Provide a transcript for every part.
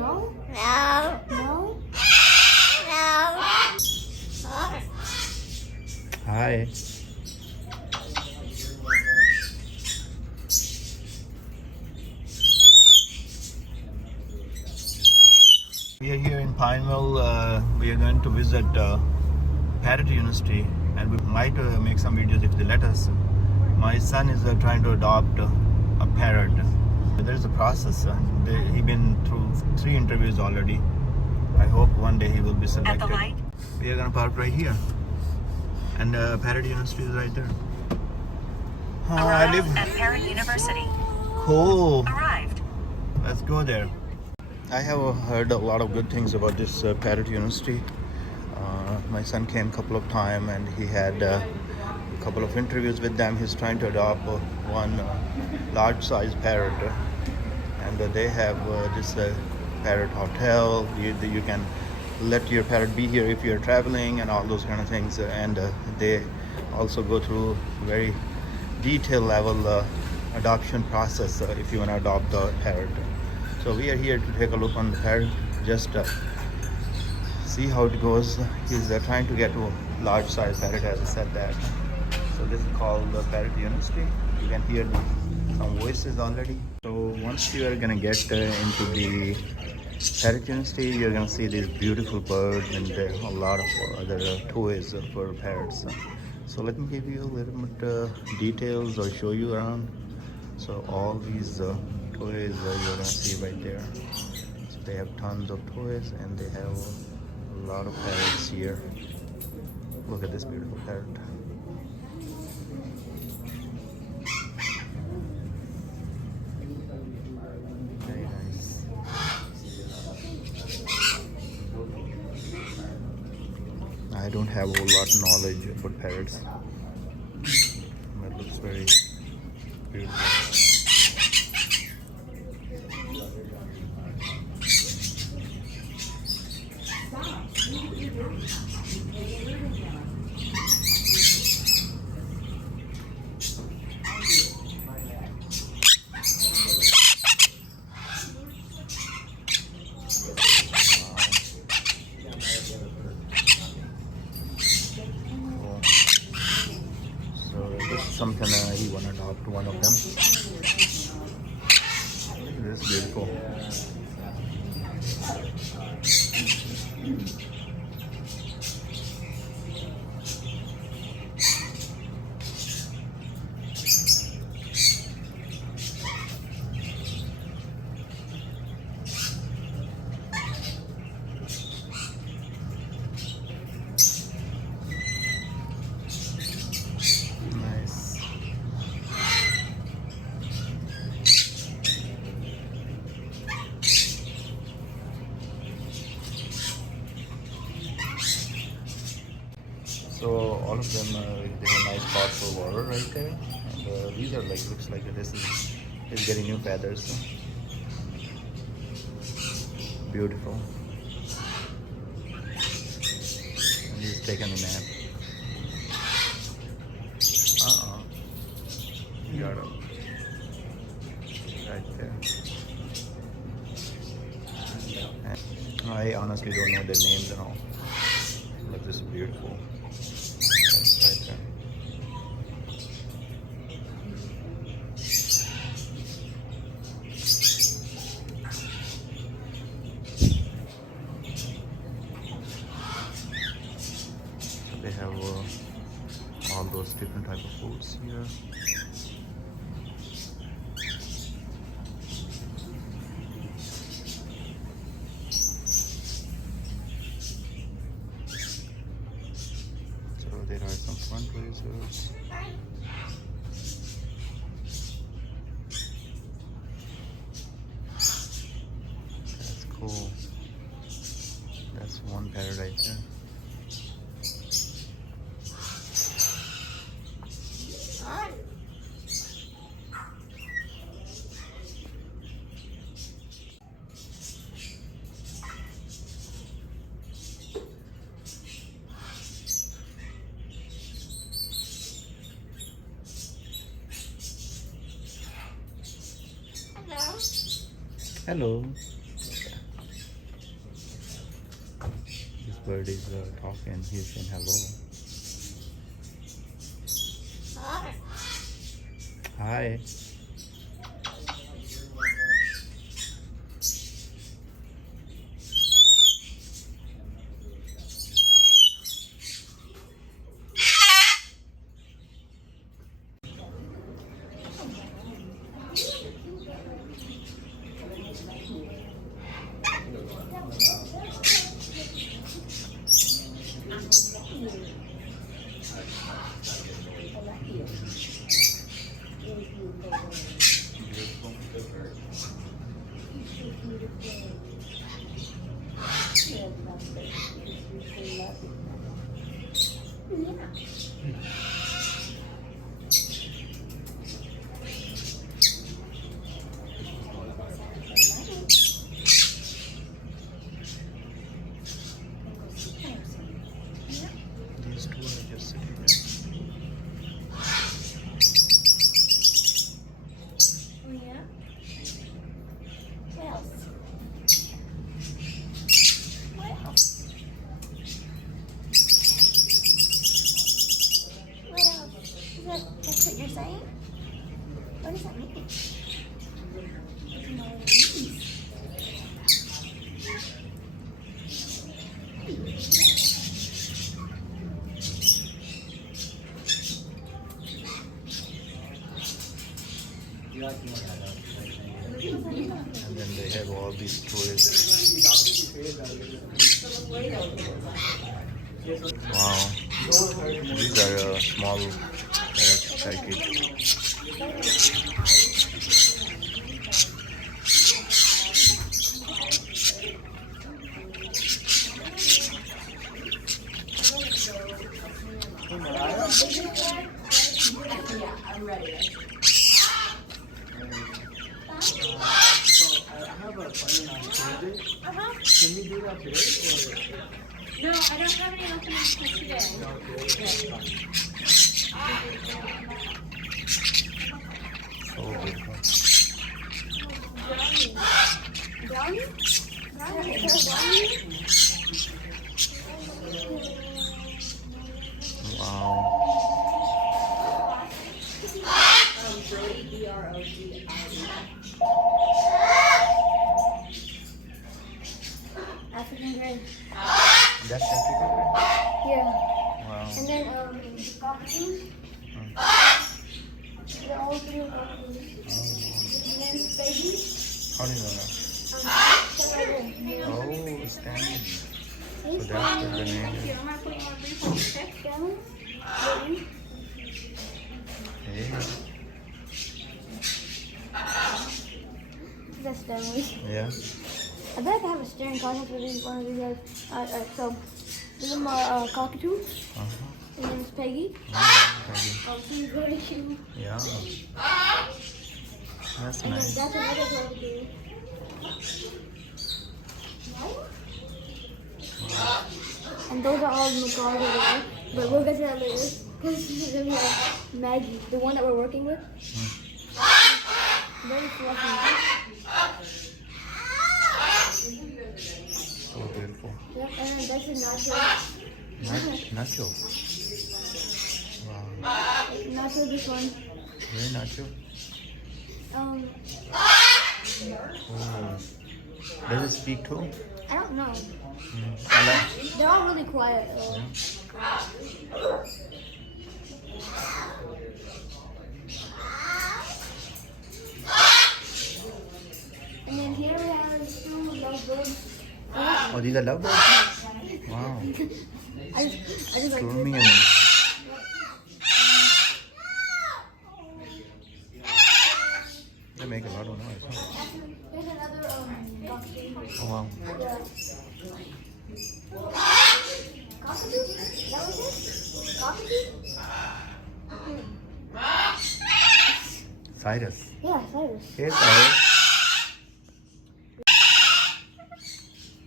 No. No. No. No. Hi. We are here in Pineville. We are going to visit Parrot University, and we might make some videos if they let us. My son is trying to adopt a parrot. There is a process. He's been through 3 interviews already. I hope one day he will be selected. We are going to park right here, and Parrot University is right there. I live at Parrot University. Cool. Arrived. Let's go there. I have heard a lot of good things about this Parrot University. My son came a couple of times and he had a couple of interviews with them. He's trying to adopt one large size parrot, and they have this Parrot Hotel. You can let your parrot be here if you're traveling and all those kind of things, and they also go through very detailed level adoption process if you want to adopt a parrot. So we are here to take a look on the parrot, just see how it goes. He's trying to get to a large size parrot, as I said that. So this is called the Parrot University. You can hear some voices already. So once you are gonna get into the Parrot University, you're gonna see these beautiful birds and a lot of other toys for parrots. So let me give you a little bit details or show you around. So all these toys you're gonna see right there. So they have tons of toys and they have a lot of parrots here. Look at this beautiful parrot. Very nice. I don't have a whole lot of knowledge about parrots. That looks very beautiful. Something he want to adopt one of them. This is beautiful. So all of them, they have a nice pot for water right there, and these are like, looks like this is getting new feathers. So. Beautiful. And he's taking a nap. Got him. Right there. And I honestly don't know their names and all, but this is beautiful. That's right there. So they have all those different type of foods here. There are some fundraisers. That's cool. That's one parrot right there. Hello. bird is talking. He's saying hello. Hi. Hi. These two are just sitting there. Oh, yeah? What else? What else? What else? That's what you're saying? What does that mean? I don't know what it means. And then they have all these toys. Wow. These are small parrot package. I'm ready. I have an appointment on Tuesday. Can we do that today? No, I don't have any openings for today. So beautiful. Brownie? Wow. Brody, B-R-O-D-I-E. African gray. That's African. Yeah. Wow. And then cockatoos. They're all three cockatoos. And then babies. How do you know that? Oh, Stanley. So that's what the name is. I'm gonna put you on brief on your check. Hey. That's family. Yeah. I bet I can have a staring contest with one of these guys. Alright, so this is my cockatoo. Uh-huh. His name is Peggy. She's very cute. Yeah. That's And nice. that's another cockatoo. And those are all macaws over there. But we'll get to that later. Then we have Maggie, the one that we're working with. Very fluffy. So beautiful. Yep, and then that's a nacho. Nacho. Wow. Nacho, this one. Very nacho. Oh. Does it speak too? I don't know. I like. They're all really quiet though. And then here we have two lovebirds. Oh, these are lovebirds? Wow. I just like Stormy this. and they make a lot of noise. Huh? There's another cockatoo. Oh wow. Yeah. Cockatoo? That was it? Cockatoo? Cyrus. Yeah, Cyrus. Hey Cyrus.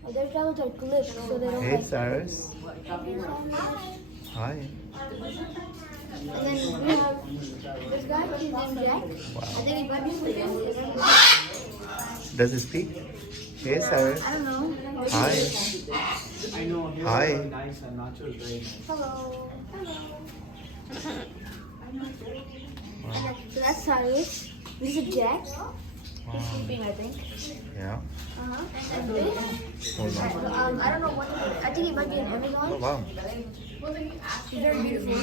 Oh, their tails are clipped, so they don't Hey like. Cyrus. Hi. And then we have this guy, his name's Jack. I think he might be Korean. Does it speak? Hey, sir. I don't know. Hi. I know. Here Hi. are nice and nachos very nice. Hello. Hello. So that's Cyrus. This is Jack. He's sleeping, I think. Yeah. And this, Hold on. I don't know what. I think it might be an Oh, Amazon. wow. It's very beautiful.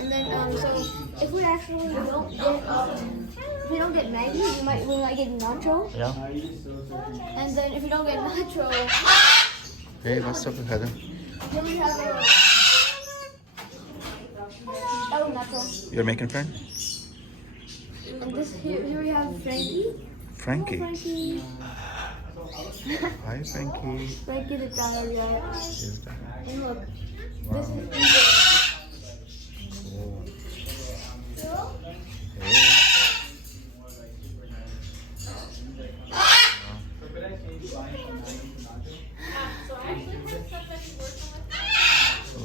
And then, so if we actually don't get, if we don't get Maggie, we might get Nacho. Yeah. And then if we don't get Nacho, Hey, what's up, Heather? then we have a. Oh, Nacho. You're making friend? And this here we have Frankie. Frankie. Frankie. Hi, Frankie. Frankie the tired guy. Is that? And look, Wow. this is Oh. Hey.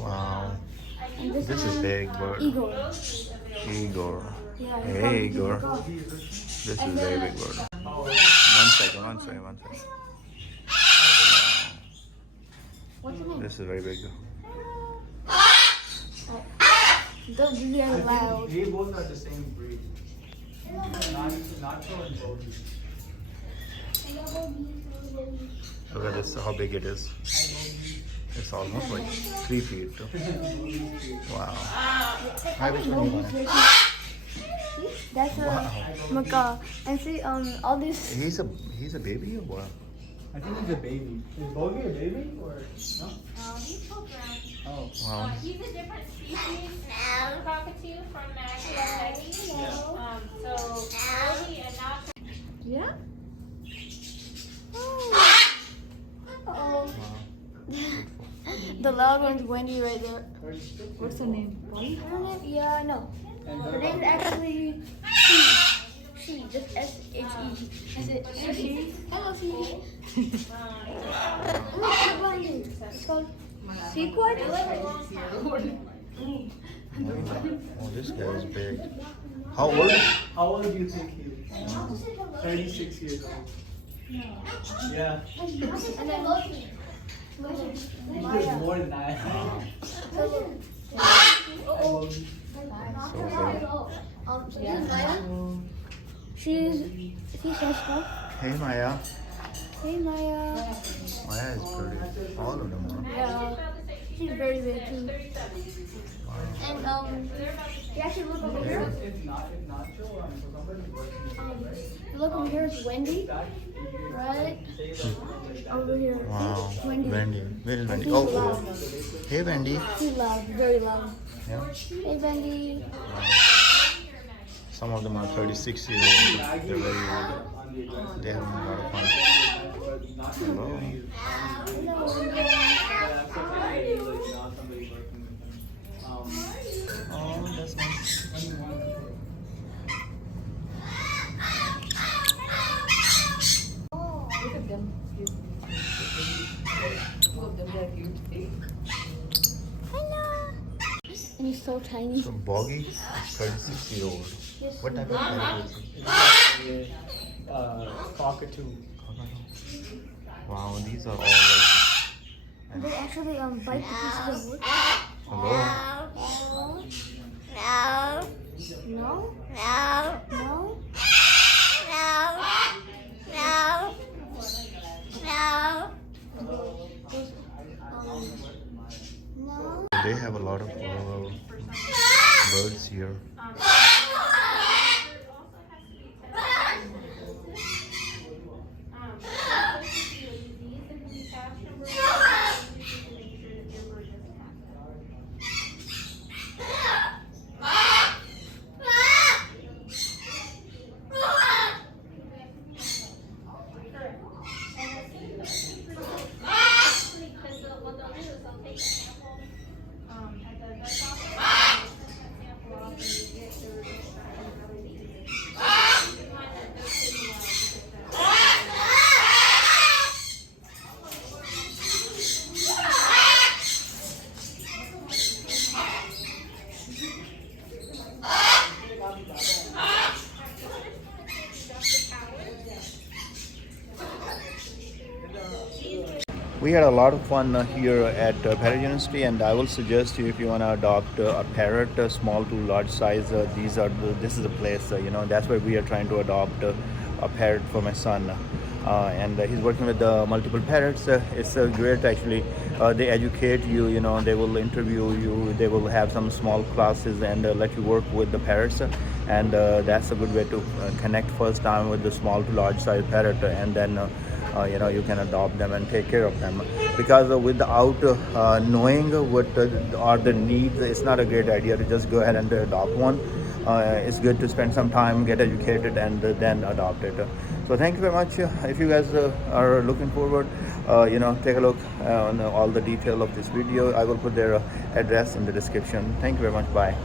Wow. and This is big bird. Igor. Igor. Yeah, Hey, Igor. Igor. This is very big bird. One second. What's your name? This is very big. Don't be very loud. They both are the same breed. Nacho and Bogey. Look at this, how big it is. It's almost like 3 feet. Wow. Hi, which one do you want? That's a macaw. And see, all this. He's a baby or what? I think he's a baby. Is Bogey a baby or no? He's full grown. Oh. Wow. He's a different species cockatoo from Maggie and Peggy. So Bogey and Nacho. Yeah. Oh. The loud one's Wendy right there. What's her name? Bonnie? Her name? Yeah, I know. Her name's actually she. Just S-H-E. Is it she? Hello, she. It's called Sequoia. Oh, this guy is big. How old? How old do you think he is? 36 years old. Yeah. And then He's more than that. This is Maya. She says stuff. Hey, Maya. Hey, Maya. Maya is pretty. All of them are. Yeah. She's very big too. And you actually look over here. If Nacho, so somebody's working with him, right? Look over here, it's Wendy. Right? Over here. Wow. Wendy. Wendy. Where is Wendy? She's Oh, loud. hey, Wendy. She's loud, very loud. Yeah. Hey, Wendy. Some of them are 36 years old. They're very old. They have a lot of fun. Hello. Oh, that's nice. Look at them. Look at them, they're cute. Hello. And he's so tiny. So Boggy is 36 years old. Yes, What type of parrot is it? Cockatoo. Wow, these are all like. They actually bite the pieces of wood. Hello. No? No? No? They have a lot of birds here. We had a lot of fun here at Parrot University, and I will suggest you, if you want to adopt a parrot, small to large size, this is a place. That's where we are trying to adopt a parrot for my son, and he's working with multiple parrots. It's great actually. They educate you. They will interview you. They will have some small classes and let you work with the parrots, and that's a good way to connect first time with the small to large size parrot, and then. You can adopt them and take care of them, because without knowing what are the needs, it's not a great idea to just go ahead and adopt one. It's good to spend some time, get educated, and then adopt it. So thank you very much. If you guys are looking forward, take a look on all the detail of this video. I will put their address in the description. Thank you very much. Bye.